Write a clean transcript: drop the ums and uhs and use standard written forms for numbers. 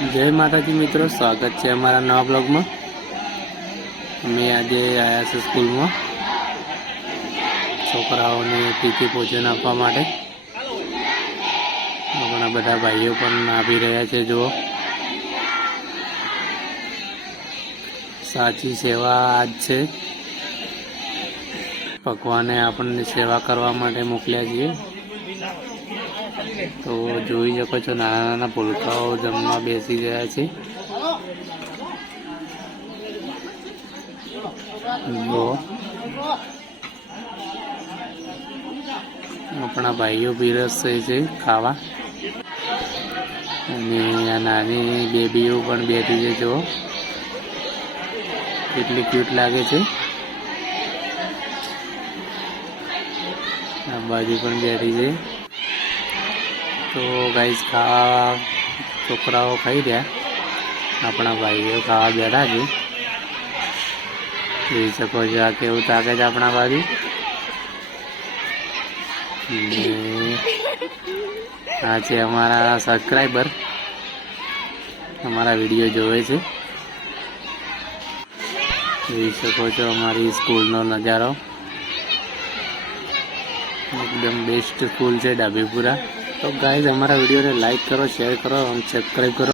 જય માતાજી મિત્રો, સ્વાગત છે અમારા નવા બ્લોગમાં। અમે આજે આવ્યા છે સ્કૂલમાં છોકરાઓને પ્રીતિ ભોજન આપવા માટે। આપણા બધા ભાઈઓ પણ આપી રહ્યા છે। જુઓ, સાચી સેવા આજ છે। ભગવાને આપણને સેવા કરવા માટે મોકલ્યા છીએ। તો જોઈ શકો છો, નાના નાના ભૂલકાઓ જમવા બેસી ગયા છે। જો આપણા ભાઈઓ પીરસે છે ખાવા, અને આ નાની બેબીઓ પણ બેઠી છે। જો કેટલી ક્યુટ લાગે છે। આ બાજુ પણ બેઠી છે। તો ગાઈસ, ખાવા છોકરાઓ ખાઈ રહ્યા, આપણા ભાઈઓ ખાવા બેઠા છે। જોઈ શકો છો આ કેવું તાકે છે આપણા બાજુ। આ છે અમારા સબસ્ક્રાઈબર, અમારા વિડીયો જોવે છે। જોઈ શકો છો અમારી સ્કૂલનો નજારો, એકદમ બેસ્ટ સ્કૂલ છે ડાબીપુરા। તો ગાઈઝ, અમારા વિડીયોને લાઈક કરો, શેર કરો અને સબસ્ક્રાઈબ કરો।